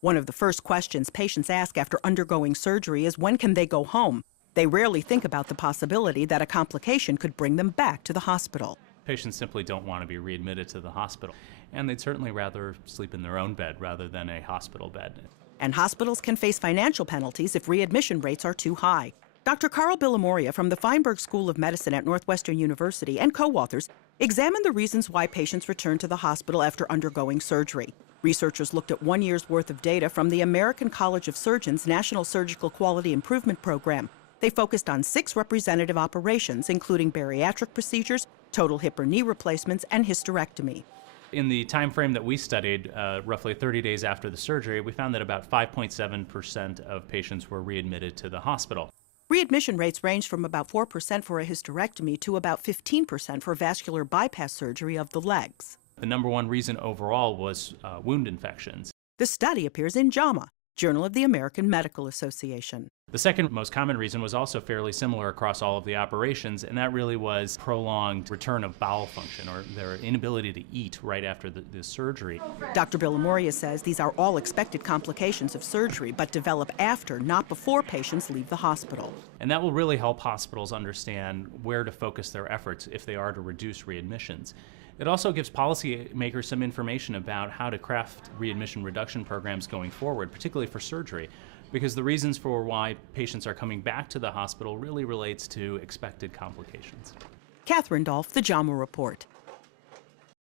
One of the first questions patients ask after undergoing surgery is when can they go home? They rarely think about the possibility that a complication could bring them back to the hospital. Patients simply don't want to be readmitted to the hospital, and they'd certainly rather sleep in their own bed rather than a hospital bed. And hospitals can face financial penalties if readmission rates are too high. Dr. Carl Villamoria from the Feinberg School of Medicine at Northwestern University and co-authors examined the reasons why patients return to the hospital after undergoing surgery. Researchers looked at 1 year's worth of data from the American College of Surgeons National Surgical Quality Improvement Program. They focused on 6 representative operations, including bariatric procedures, total hip or knee replacements, and hysterectomy. In the time frame that we studied, roughly 30 days after the surgery, we found that about 5.7% of patients were readmitted to the hospital. Readmission rates range from about 4% for a hysterectomy to about 15% for vascular bypass surgery of the legs. The number one reason overall was wound infections. The study appears in JAMA, Journal of the American Medical Association. The second most common reason was also fairly similar across all of the operations, and that really was prolonged return of bowel function or their inability to eat right after the surgery. Dr. Villamoria says these are all expected complications of surgery, but develop after, not before patients leave the hospital. And that will really help hospitals understand where to focus their efforts if they are to reduce readmissions. It also gives policymakers some information about how to craft readmission reduction programs going forward, particularly for surgery, because the reasons for why patients are coming back to the hospital really relates to expected complications. Catherine Dolph, The JAMA Report.